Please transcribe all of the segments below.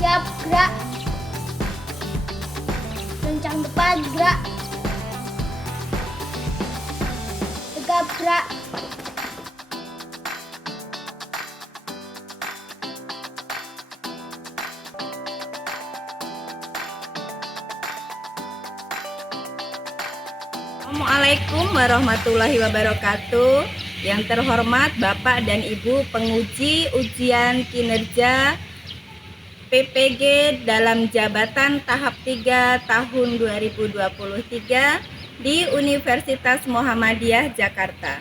Siap, gerak. Kencang depan, gerak. Tegap, gerak. Assalamualaikum warahmatullahi wabarakatuh. Yang terhormat Bapak dan Ibu penguji ujian kinerja PPG dalam jabatan tahap 3 tahun 2023 di Universitas Muhammadiyah Jakarta.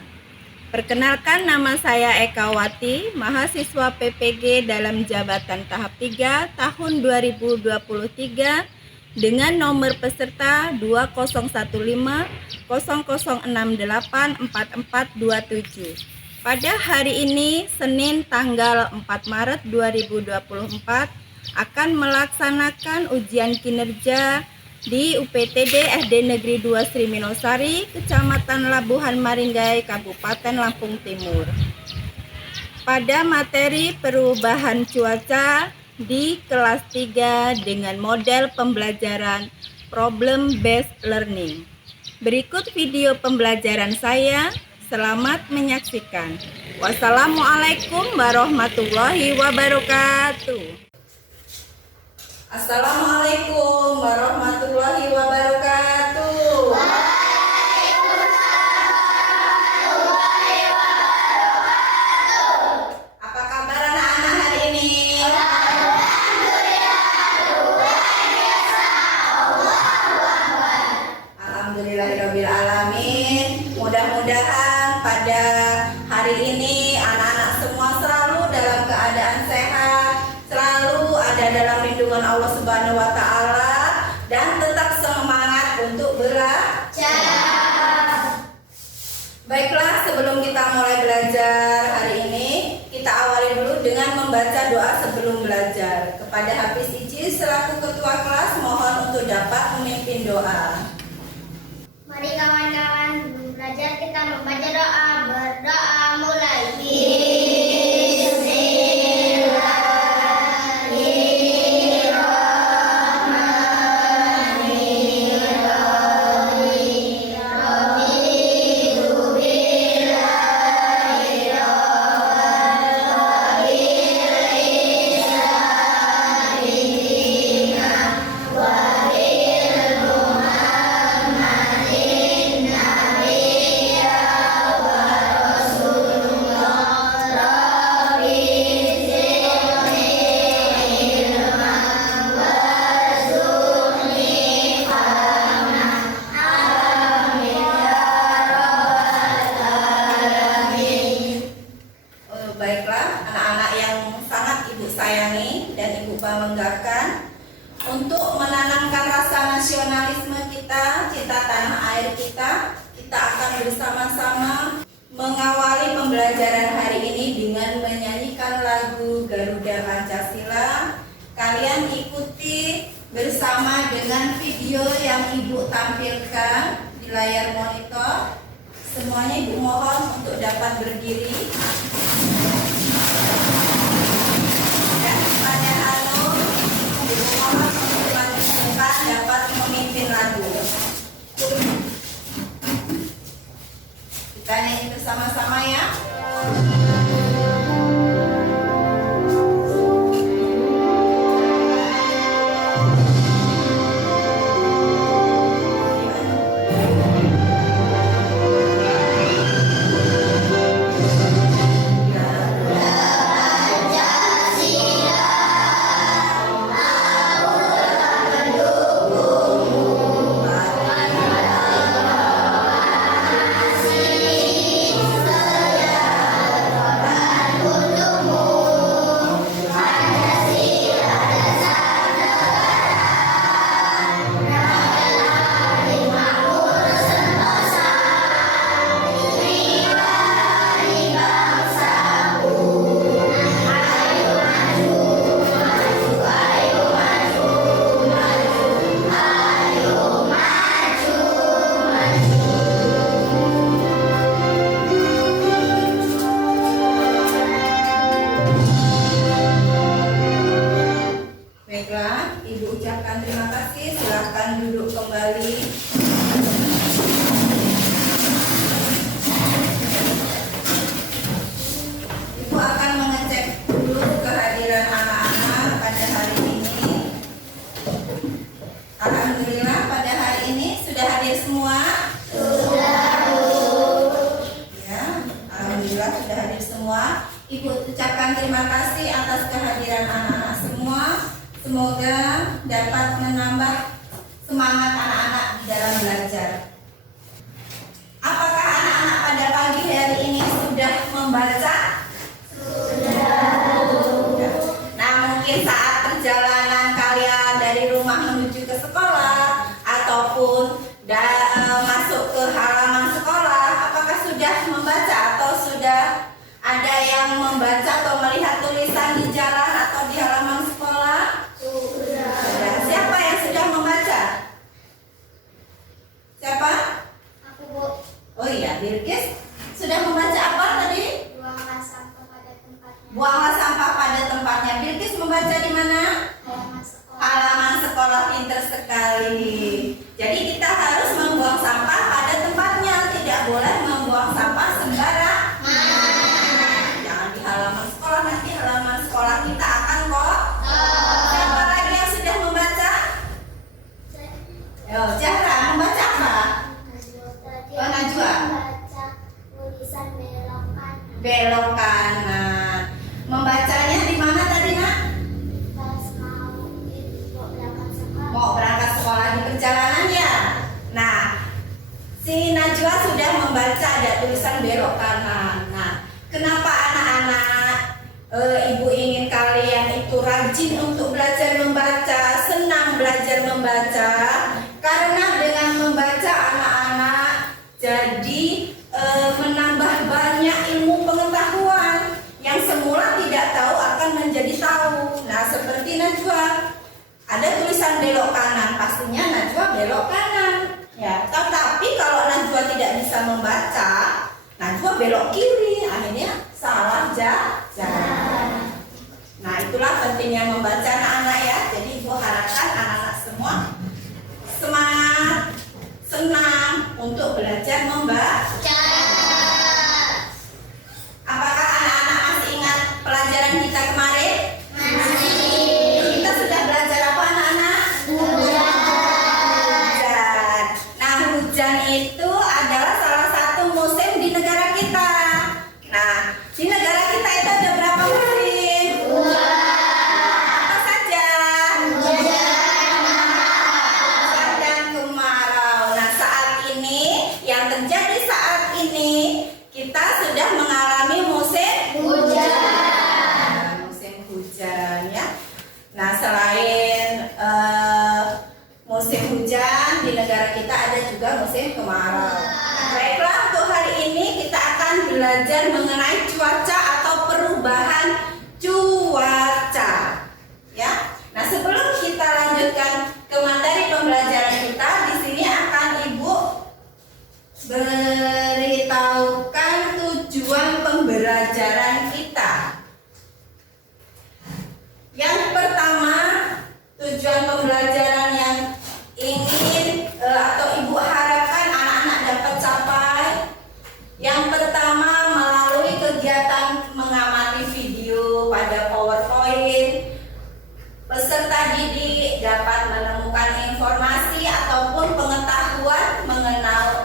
Perkenalkan, nama saya Eka Wati, mahasiswa PPG dalam jabatan tahap 3 tahun 2023 dengan nomor peserta 201500684427. Pada hari ini, Senin tanggal 4 Maret 2024, akan melaksanakan ujian kinerja di UPTD SD Negeri 2 Sri Minosari, Kecamatan Labuhan Maringgai, Kabupaten Lampung Timur. Pada materi perubahan cuaca di kelas 3 dengan model pembelajaran problem based learning. Berikut video pembelajaran saya. Selamat menyaksikan. Wassalamualaikum warahmatullahi wabarakatuh. Assalamualaikum warahmatullahi wabarakatuh. Apa kabar anak-anak hari ini? Alhamdulillahirabbil alamin. Mudah-mudahan pada hari ini anak-anak semua selalu dalam keadaan sehat, selalu ada dalam lindungan Allah Subhanahu wa taala, dan tetap semangat untuk belajar. Baiklah, sebelum kita mulai belajar hari ini, kita awali dulu dengan membaca doa sebelum belajar. Kepada Hafiz Iji selaku ketua kelas, mohon untuk dapat memimpin doa. Mari kawan-kawan, sebelum belajar kita membaca doa. Berdoa mulai. Baiklah, anak-anak yang sangat Ibu sayangi dan Ibu banggakan, untuk menanamkan rasa nasionalisme kita, cinta tanah air kita akan bersama-sama mengawali pembelajaran hari ini dengan menyanyikan lagu Garuda Pancasila. Kalian ikuti bersama dengan video yang Ibu tampilkan di layar monitor. Semuanya Ibu mohon untuk dapat berdiri. Dan kepada Anu, Ibu mohon untuk dilanjutkan dapat memimpin lagu. Kita nyanyi bersama-sama ya. mengucapkan terima kasih atas kehadiran anak-anak semua. Semoga dapat menambah semangat anak-anak di dalam belajar. Apakah anak-anak pada pagi hari ini sudah membaca? Nah, mungkin saat perjalanan kalian dari rumah menuju ke sekolah ataupun masuk ke halaman sekolah, apakah sudah membaca atau sudah ada yang membaca atau melihat tulisan di jalan atau di halaman sekolah? Sudah. Siapa yang sudah membaca? Siapa? Aku, Bu. Oh iya, Bilkis sudah membaca apa tadi? Buanglah sampah pada tempatnya. Buanglah sampah pada tempatnya. Bilkis membaca di mana? Halaman sekolah. Halaman sekolah, pinter sekali. Jadi kita harus membuang sampah pada tempatnya, tidak boleh membuang sampah sembarangan. Jangan di halaman sekolah, nanti halaman sekolah kita akan kok. Siapa lagi yang sudah membaca? Yo, Zahra membaca apa? Oh, Najwa. Membaca tulisan belok kanan. Belok kanan. Membacanya di mana tadi, Nak? Pas mau berangkat sekolah. Mau berangkat sekolah di perjalanan ya. Nah, si Najwa sudah membaca ada tulisan belok kanan. Nah, kenapa anak-anak ibu ingin kalian itu rajin untuk belajar membaca, senang belajar membaca? Karena dengan membaca anak-anak jadi menambah banyak ilmu pengetahuan yang semula tidak tahu akan menjadi tahu. Nah, seperti Najwa. Ada tulisan belok kanan, pastinya Najwa belok kanan. Ya, tetapi kalau Najwa tidak bisa membaca, Najwa belok kiri, akhirnya salah jalan. Nah, itulah pentingnya membaca anak-anak ya. Jadi ibu harapkan anak-anak semua semangat, senang untuk belajar membaca. Apakah anak-anak masih ingat pelajaran kita kemarin? Kita sudah belajar apa anak-anak? Hujan. Nah, hujan itu adalah salah satu musim di negara kita. Nah, di negara kita itu ada berapa musim? Apa saja? Hujan dan kemarau. Nah, saat ini yang terjadi saat ini kita sudah mengalami musim hujan. Musim hujan ya. Nah, selain musim hujan di negara kita ada juga musim kemarau. Baiklah, untuk hari ini kita akan belajar mengenai cuaca atau perubahan cuaca. Ya. Nah, sebelum kita lanjutkan ke materi pembelajaran kita, di sini akan Ibu beritahukan tujuan pembelajaran kita. Yang pertama, tujuan pembelajaran yang ingin atau Ibu harapkan anak-anak dapat capai. Yang pertama, melalui kegiatan mengamati video pada PowerPoint, peserta didik dapat menemukan informasi ataupun pengetahuan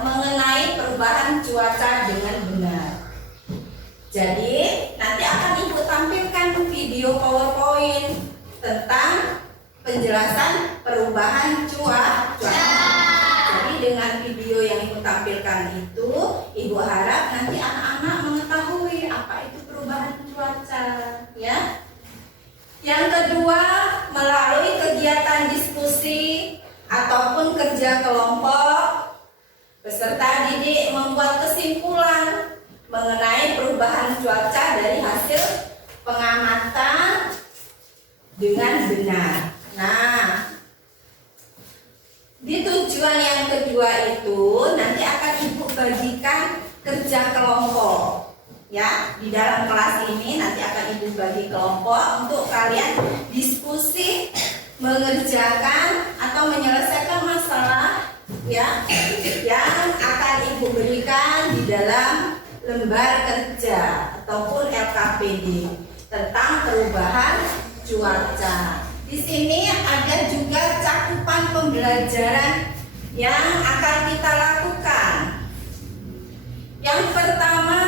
mengenai perubahan cuaca dengan benar. Jadi, nanti akan Ibu tampilkan video PowerPoint tentang penjelasan perubahan cuaca. Jadi, dengan video yang Ibu tampilkan itu, Ibu harap nanti anak-anak mengetahui apa itu perubahan cuaca, ya. Yang kedua, melalui kegiatan diskusi ataupun kerja kelompok, peserta didik membuat kesimpulan mengenai perubahan cuaca dari hasil pengamatan dengan benar. Nah, di tujuan yang kedua itu nanti akan Ibu bagikan kerja kelompok. Ya, di dalam kelas ini nanti akan Ibu bagi kelompok untuk kalian diskusi mengerjakan atau menyelesaikan masalah ya yang akan Ibu berikan di dalam lembar kerja ataupun LKPD tentang perubahan cuaca. Di sini ada juga cakupan pembelajaran yang akan kita lakukan. Yang pertama,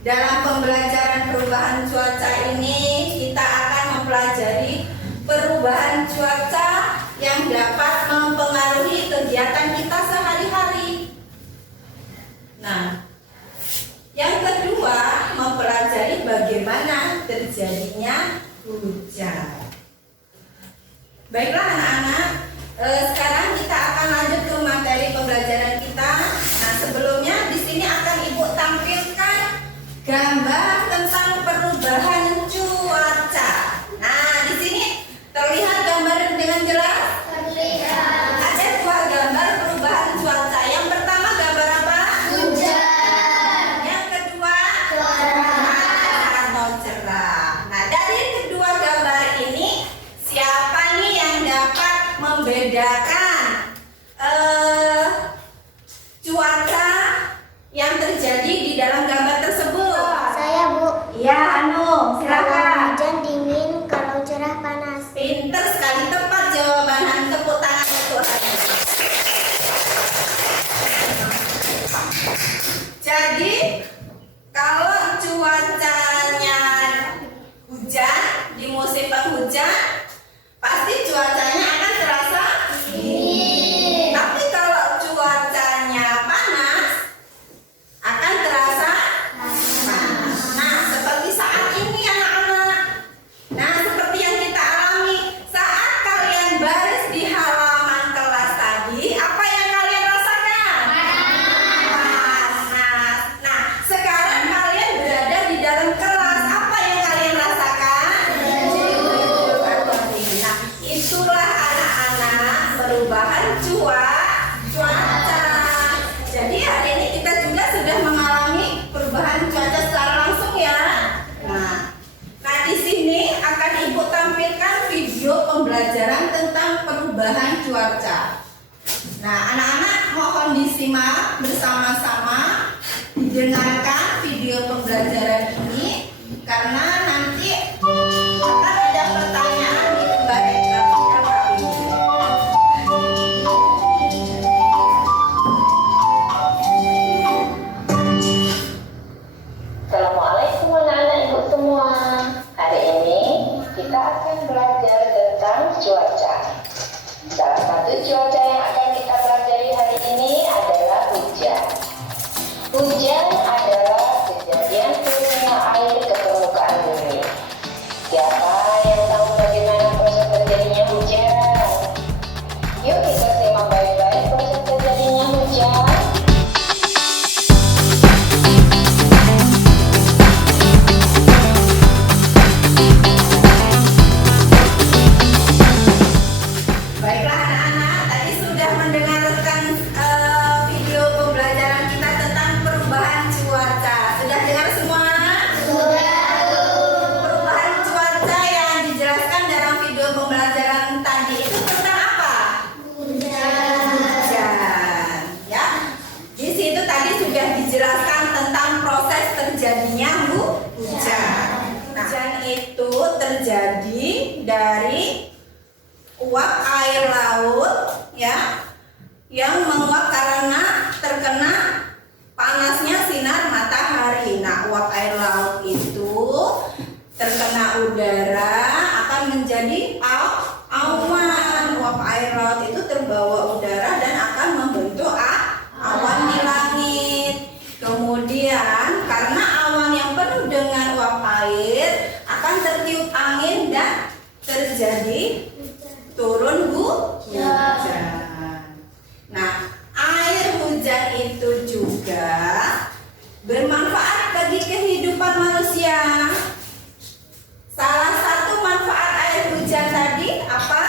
dalam pembelajaran perubahan perubahan cuaca ini kita akan mempelajari perubahan cuaca yang dapat mempengaruhi kegiatan kita sehari-hari. Nah, yang kedua mempelajari bagaimana terjadinya hujan. Baiklah anak-anak, sekarang kita akan lanjut ke materi pembelajaran kita. Nah, sebelumnya di sini akan Ibu tampilkan gambar tentang perubahan cuaca. Nah, di sini terlihat gambar dengan jelas? Terlihat. Ada dua gambar perubahan cuaca. Yang pertama gambar apa? Hujan. Yang kedua Cerah. atau cerah. Nah, dari kedua gambar ini siapa nih yang dapat membedakan cuaca yang terjadi di dalam gambar tersebut? Saya, Bu. Iya, Anu, Kalau silakan. hujan dingin, kalau cerah panas. Pinter sekali, tepat jawaban. Tepuk tangan untuk Anu. Jadi, kalau cuacanya hujan di musim penghujan, pasti cuacanya akan terasa Dingin. tapi kalau cuacanya panas, akan terasa panas. Nah, seperti saat ini anak-anak. Nah, seperti yang kita alami saat kalian baris di halaman kelas tadi, apa yang kalian rasakan? Panas. Nah, sekarang kalian berada di dalam kelas, apa yang kalian rasakan? Nah, itulah anak-anak perubahan cuaca. Jadi hari ini kita juga sudah mengalami perubahan cuaca secara langsung ya. Nah, di sini akan Ibu tampilkan video pembelajaran tentang perubahan cuaca. Nah, anak-anak mohon disimak bersama-sama, didengarkan video pembelajaran ini karena nanti akan ada pertanyaan di lembar grafiknya kami. Assalamualaikum anak-anak ibu semua. Hari ini kita akan belajar tentang cuaca. Salah satu cuaca yang akan kita pelajari hari ini adalah hujan. Hujan adalah kejadian turunnya air ke permukaan bumi. Siapa yang tahu bagaimana proses terjadinya hujan? Yuk kita simak baik-baik proses terjadinya hujan. Baiklah anak-anak, tadi sudah mendengarkan video pembelajaran kita tentang perubahan cuaca. Sudah dengar semua? Perubahan cuaca yang dijelaskan dalam video pembelajaran tadi itu tentang apa? Hujan. Ya. Di situ tadi sudah dijelaskan tentang proses terjadinya hujan. Hujan itu terjadi dari uap air laut ya yang menguap karena terkena panasnya sinar matahari. Nah, uap air laut itu terkena udara akan menjadi awan. Uap air laut itu terbawa udara dan akan membentuk awan di langit. Kemudian karena awan yang penuh dengan uap air akan tertiup angin dan terjadi turun hujan. Nah, air hujan itu juga bermanfaat bagi kehidupan manusia. Salah satu manfaat air hujan tadi apa?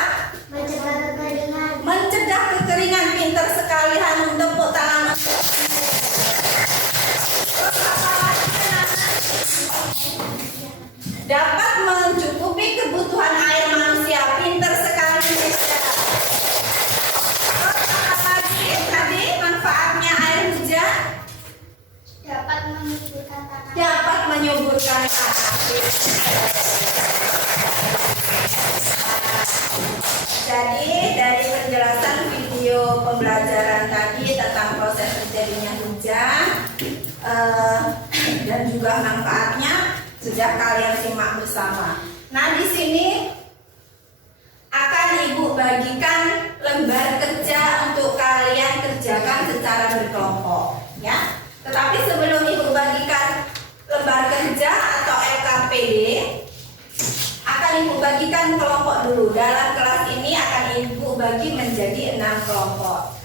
Mencegah kekeringan. Mencegah kekeringan. Pintar sekali Hanum, tepuk tangan. Terus apa lagi anak-anak? Dapat mencukupi kebutuhan air manusia. Pintar sekali Miska. Terus apa lagi tadi manfaatnya air hujan? Dapat menyuburkan tanah. Dapat menyuburkan tanah. Jadi dari penjelasan video pembelajaran tadi tentang proses terjadinya hujan dan juga manfaatnya, Sudah kalian simak bersama. Nah, di sini akan Ibu bagikan lembar kerja untuk kalian kerjakan secara berkelompok, ya. Tetapi sebelum Ibu bagikan lembar kerja atau LKPD, akan Ibu bagikan kelompok dulu. Dalam kelas ini akan Ibu bagi menjadi 6 kelompok.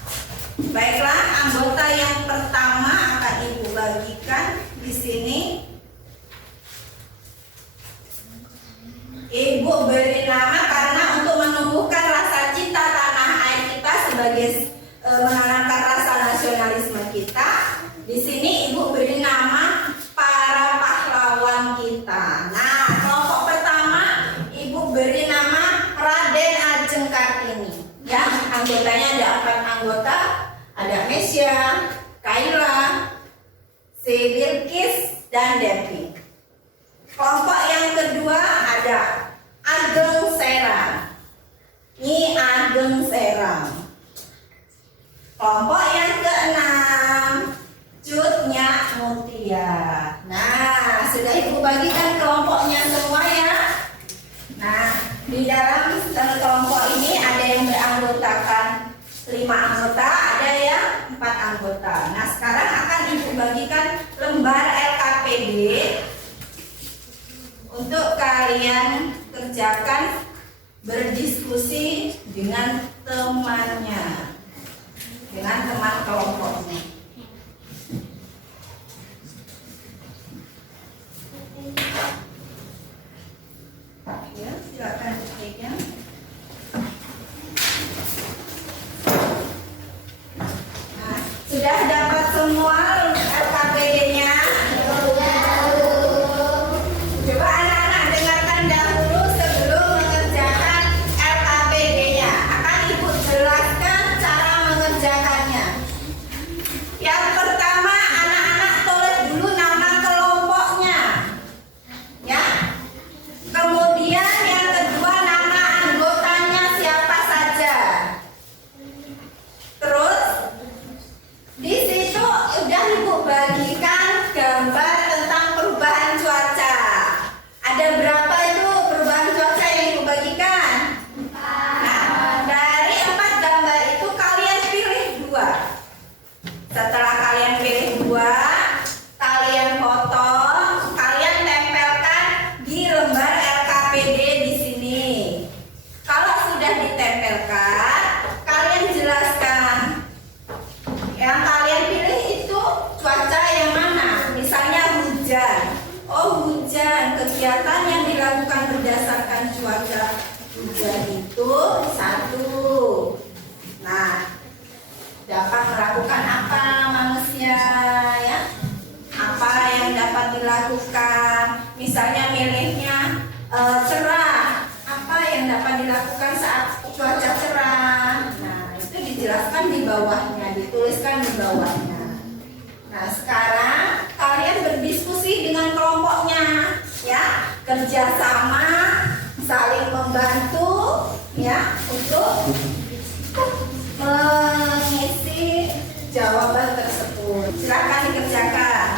Baiklah, anggota yang pertama akan Ibu bagikan di sini. Ibu beri nama karena untuk menumbuhkan rasa cinta tanah air kita sebagai menanamkan rasa nasionalisme kita. Di sini Ibu beri nama para pahlawan kita. Nah, kelompok pertama Ibu beri nama Raden Ajeng Kartini. Ya, anggotanya ada 4 anggota. Ada Mesya, Kaila, Bilkis, dan Devi. Kelompok yang kedua ada Ageng Serang. Nyi Ageng Serang. Kelompok yang keenam Cut Nyak Mutia. Nah, sudah Ibu bagikan kelompoknya semua ya. Nah, di dalam kelompok ini ada yang beranggotakan 5 anggota, ada yang 4 anggota. Nah, sekarang akan Ibu bagikan lembar LKPD untuk kalian kerjakan berdiskusi dengan temannya, dengan teman kelompoknya. Ya, silakan dipegang. Nah, sudah dapat semua LKPD-nya? Coba anak-anak dengarkan dahulu sebelum mengerjakan LKPD-nya. Akan Ibu jelaskan cara mengerjakannya. Yang pertama, anak-anak tulis dulu nama kelompoknya, ya. Kemudian yang kedua, nama anggotanya siapa saja. Terus di situ udah Ibu bagikan gambar tentang perubahan cuaca. Ada berapa itu perubahan cuaca yang Ibu bagikan? Nah, dari 4 gambar itu kalian pilih 2. Setelah kalian pilih 2, kalian foto, kalian tempelkan di lembar LKPD di sini. Kalau sudah ditempelkan, kalian jelaskan yang kalian pilih itu cuaca yang mana. Misalnya hujan. Oh, hujan, kegiatan yang dilakukan berdasarkan cuaca hujan itu 1. Nah, dapat melakukan apa manusia, ya? Apa yang dapat dilakukan? Misalnya milihnya cerah. Apa yang dapat dilakukan saat cuaca cerah? Nah, itu dijelaskan di bawahnya, dituliskan di bawahnya. Nah, sekarang kalian berdiskusi dengan kelompoknya, ya, kerjasama, saling membantu, ya, untuk mengisi jawaban tersebut. Silakan dikerjakan.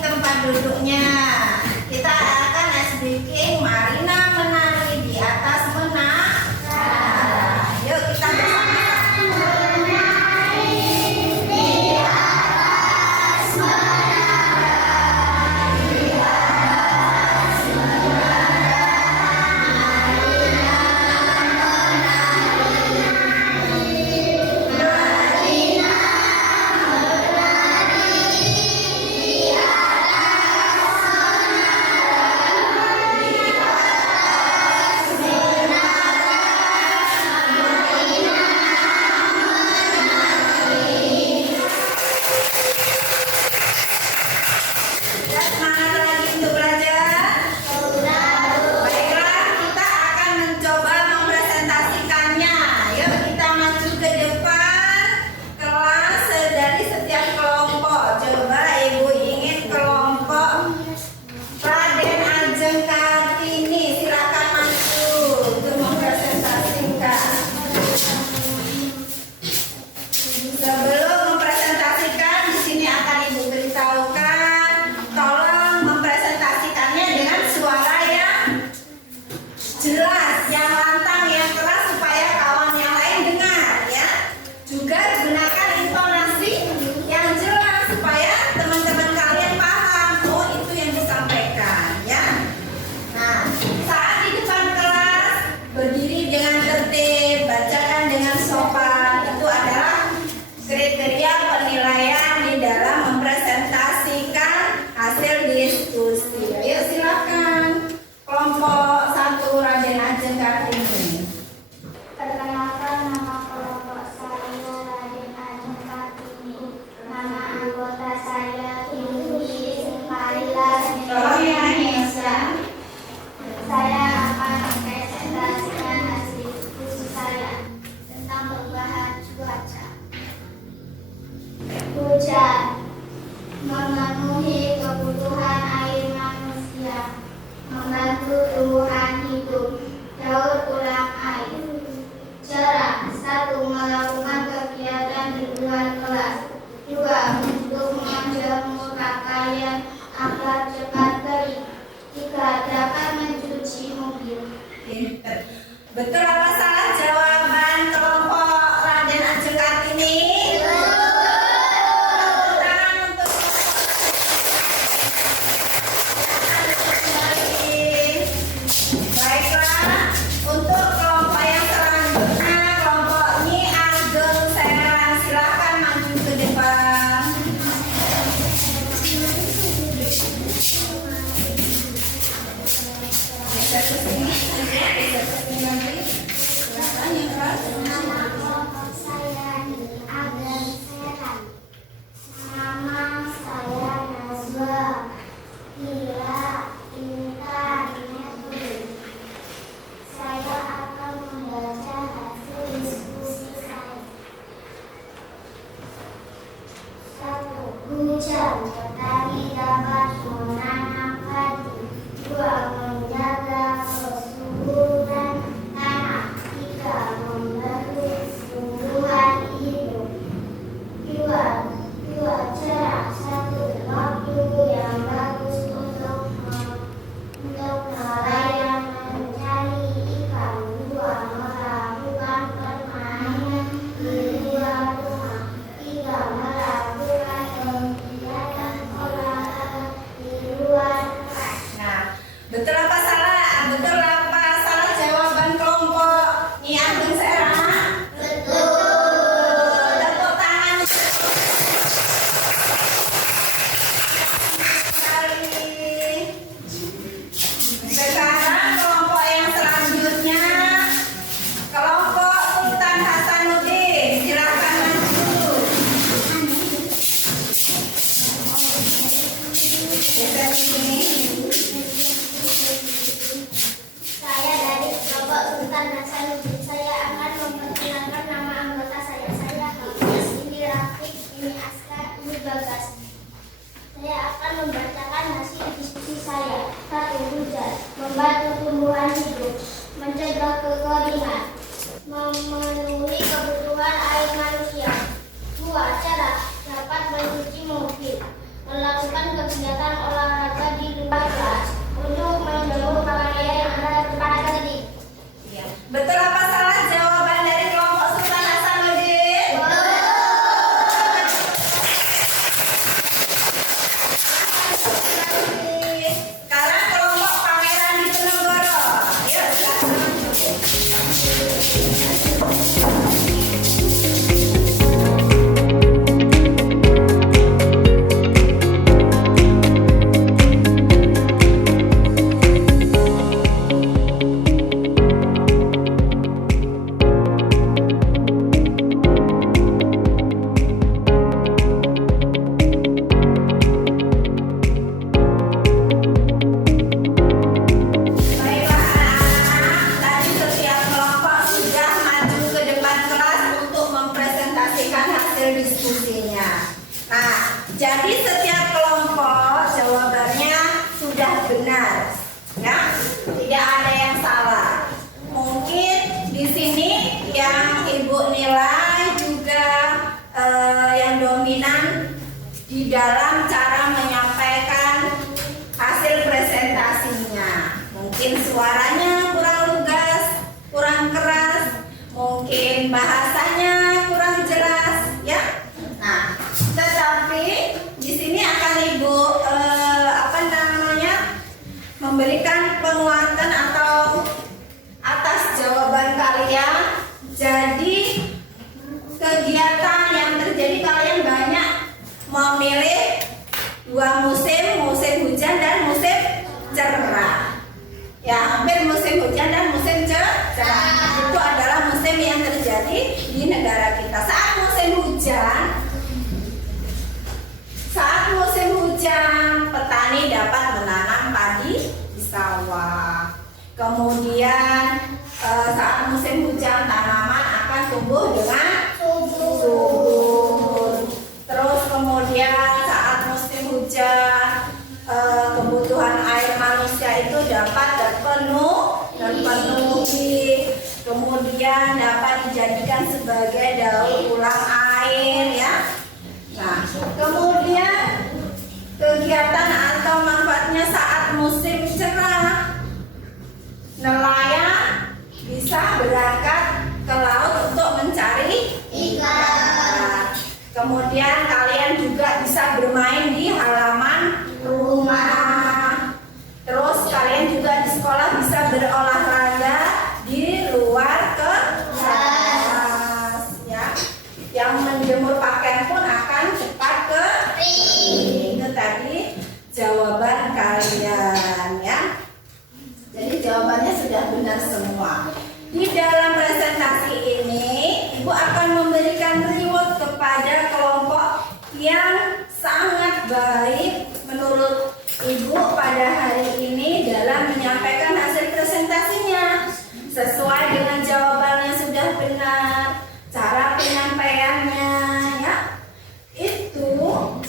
tempat duduknya. Kita akan speaking Marina menari di atas menara. Yuk kita bersama. Semangat lagi untuk belajar. Baiklah, kita akan mencoba mempresentasikannya. Yuk kita maju ke depan kelas dari setiap kelompok. Coba Ibu ingat kelompok Raden Ajeng Kartini. Silakan maju untuk mempresentasikan. Sebelum mempresentasikan, di sini akan Ibu beritahukan, tolong mempresentasikannya dengan suara yang jelas, yang lantang, yang keras supaya kawan yang lain dengar ya. Juga gunakan intonasi yang jelas supaya teman-teman kalian paham oh itu yang disampaikan ya. Nah, saat di depan kelas berdiri dengan tertib, bacakan dengan sopan. Itu adalah kriteria penilaian di dalam mempresentasikan hasil diskusi. Ayo silakan kelompok 1 Raden Ajeng Kartini. Perkenalkan, nama kelompok saya Raden Ajeng Kartini. Nama anggota saya Ibu Ismaila Indonesia. Saya akan mempresentasikan hasil diskusi saya tentang perubahan cuaca. Hujan memenuhi kebutuhan air manusia, membantu tumbuhan hidup, daur ulang air. Cara 1. Melakukan kegiatan di luar kelas. 2. Untuk menjemur pakaian agar cepat kering. 3. Dapat mencuci mobil. Pinter. Betul apa salah jawaban kelompok Raden Ajeng Kartini? Tepuk tangan untuk baiklah, untuk kelompok yang selanjutnya, kelompok Nyi Ageng Serang, silakan maju ke depan. Geser ke sini, geser ke sini nanti. kegiatan olahraga di luar kelas untuk menjemur pakaian yang ada pada tadi. Betul apa salah jawaban dari kelompok Sultan Hasanuddin? Sekarang kelompok Pangeran Diponegoro. Ayo, silakan. Baiklah anak-anak, tadi setiap kelompok sudah maju ke depan kelas untuk mempresentasikan hasil diskusinya. Nah, jadi setiap kelompok jawabannya sudah benar, ya, tidak ada yang salah. Mungkin di sini yang ibu nilai juga yang dominan di dalam cara menyampaikan hasil presentasinya. Mungkin suaranya kurang lugas, kurang keras, mungkin bahasanya kurang jelas, ya. Nah, tetapi di sini akan ibu memberikan penguatan atau atas jawaban kalian. Jadi kegiatan yang terjadi, kalian banyak memilih dua musim, musim hujan dan musim cerah. Ya, hampir musim hujan dan musim cerah. Itu adalah musim yang terjadi di negara kita. Saat musim hujan, petani dapat menanam padi di sawah. Kemudian saat musim hujan, tanaman akan tumbuh dengan subur. Terus kemudian saat musim hujan, kebutuhan air manusia itu dapat terpenuhi. Kemudian dapat dijadikan sebagai daur ulang air, ya. Nah, kemudian kegiatan atau manfaatnya saat musim cerah, nelayan bisa berangkat ke laut untuk mencari ikan. Kemudian kalian juga bisa bermain di halaman rumah. Terus kalian juga di sekolah bisa berolahraga di luar kelas, ya. Yang menjemur pakaian pun akan cepat kering. Itu tadi jawaban kalian, ya. Jadi jawabannya sudah benar semua. Di dalam presentasi ini, Ibu akan memberikan reward kepada kelompok yang sangat baik menurut Ibu pada hari ini dalam menyampaikan hasil presentasinya. Sesuai dengan jawabannya sudah benar, cara penyampaiannya, ya, itu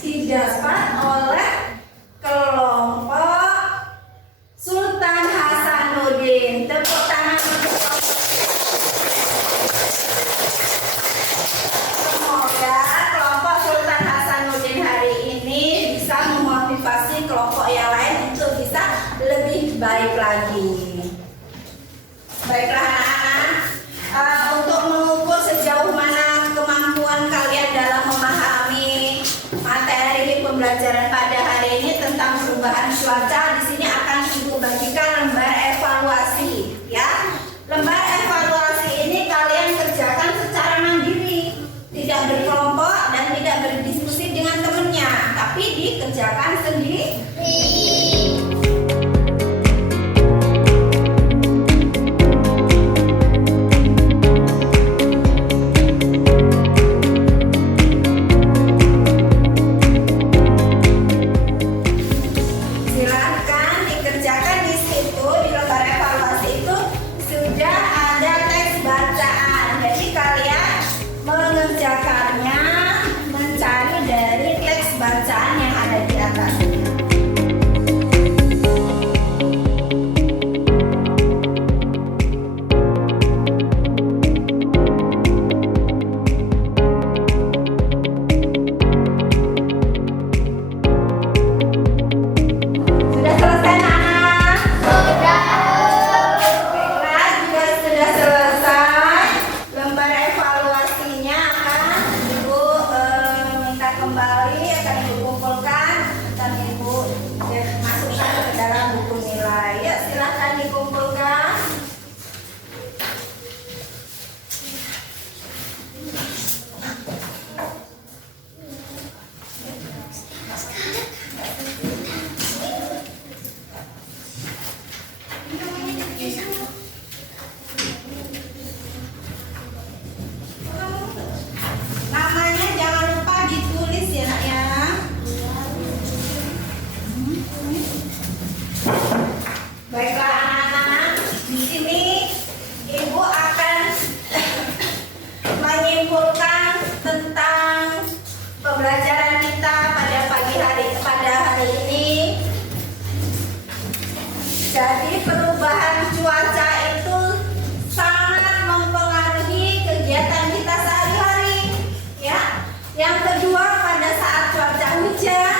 didapat oleh kelompok Sultan Hasanuddin. Tepuk tangan untuk semoga kelompok Sultan Hasanuddin hari ini bisa memotivasi kelompok yang lain untuk bisa lebih baik lagi. Baiklah anak-anak, untuk mengukur sejauh mana kemampuan kalian dalam memahami materi pembelajaran pada hari ini tentang perubahan cuaca, di sini akan Ibu bagikan lembar evaluasi, ya. Lembar evaluasi ini kalian kerjakan secara mandiri, tidak berkelompok dan tidak berdiskusi dengan temannya, tapi dikerjakan sendiri. Silakan Jadi perubahan cuaca itu sangat mempengaruhi kegiatan kita sehari-hari, ya. Yang kedua, pada saat cuaca hujan,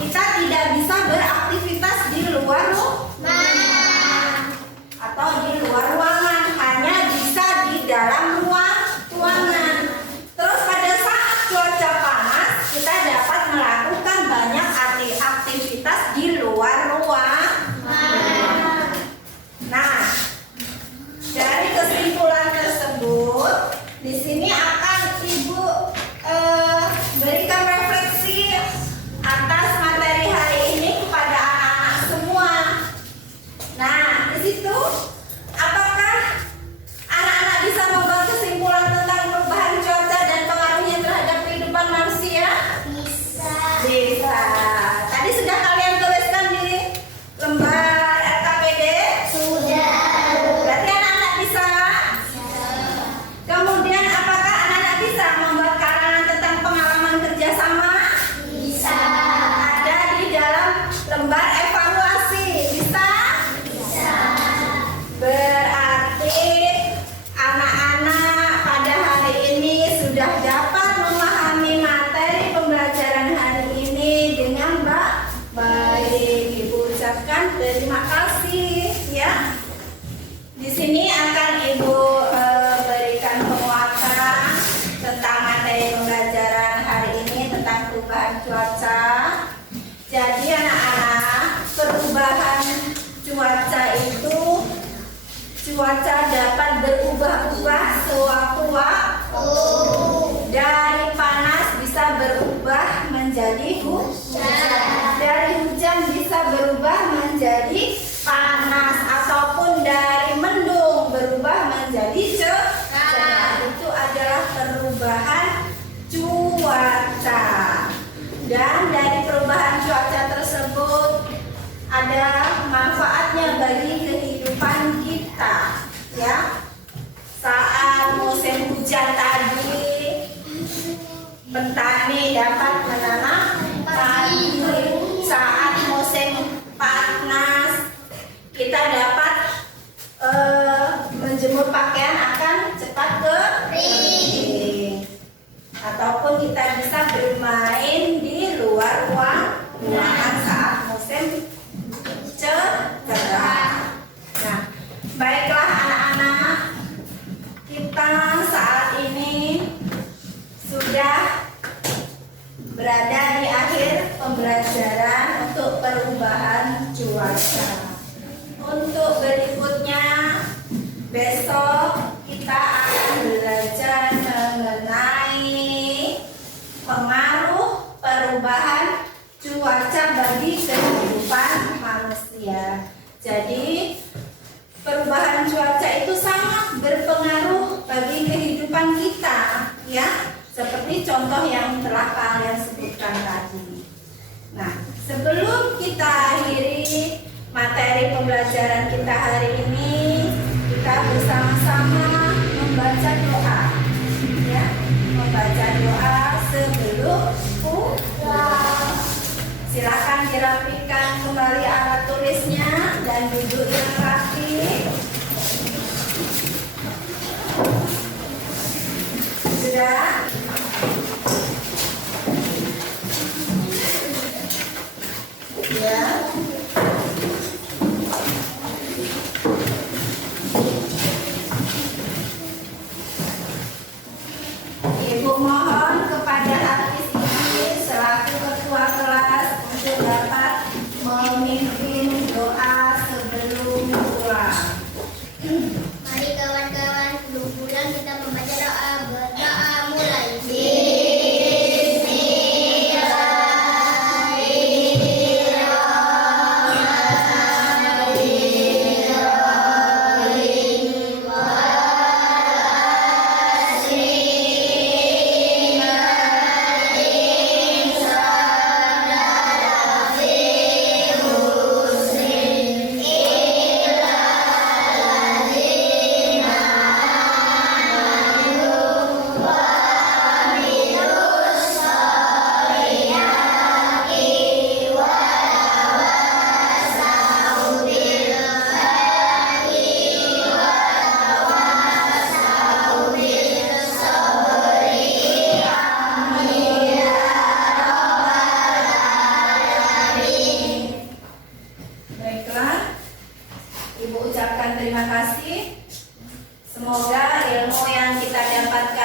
kita tidak bisa beraktivitas di luar rumah atau di luar ruangan, hanya bisa di dalam ruangan. Terus pada saat cuaca panas, kita dapat melakukan banyak aktivitas di luar ruangan. Nah, dari kesimpulan tersebut, di sini akan Ibu berikan refleksi atas materi hari ini kepada anak-anak semua. Nah, di situ apakah anak-anak bisa membuat kesimpulan tentang perubahan cuaca dan pengaruhnya terhadap kehidupan manusia? Bisa. Tadi sudah kalian tuliskan di lembar RKPD? Sudah. Berarti anak-anak bisa? Kemudian apakah anak-anak bisa membuat karangan tentang pengalaman kerjasama? Bisa. Ada di dalam lembar evaluasi. Bisa? Berarti anak-anak pada hari ini sudah dapat memahami materi pembelajaran hari ini dengan baik. Ibu ucapkan terima kasih, ya. Di sini akan Ibu berikan penguatan tentang materi pembelajaran hari ini tentang perubahan cuaca. Jadi anak-anak, perubahan cuaca itu dapat berubah-ubah sewaktu-waktu. Dari panas bisa berubah menjadi hujan. Dari hujan bisa berubah menjadi panas, ataupun dari mendung berubah menjadi cerah. Itu adalah perubahan cuaca. Dan dari perubahan cuaca tersebut ada manfaatnya bagi kehidupan kita, ya. Saat musim hujan tadi, petani dapat menanam padi. Saat musim panas, kita dapat menjemur pakaian akan cepat kering. Ataupun kita bisa bermain di luar ruangan saat musim cerah. Nah, baiklah anak-anak, kita saat ini sudah berada di akhir pembelajaran untuk perubahan cuaca. Untuk berikutnya, besok kita akan belajar mengenai pengaruh perubahan cuaca bagi kehidupan manusia. Jadi perubahan cuaca itu sangat berpengaruh bagi kehidupan kita, ya. Seperti contoh yang telah kalian sebutkan tadi. Nah, sebelum kita akhiri materi pembelajaran kita hari ini, kita bersama-sama membaca doa, ya. Membaca doa sebelum pulang. Silakan dirapikan kembali alat tulisnya dan duduk yang rapi. Sudah? Ya. Ibu mohon kepada Hafiz ini selaku ketua kelas untuk dapat memimpin doa sebelum pulang. Mari kawan-kawan, sebelum pulang kita membaca doa. Berdoa mulai. terima kasih. Semoga ilmu yang kita dapatkan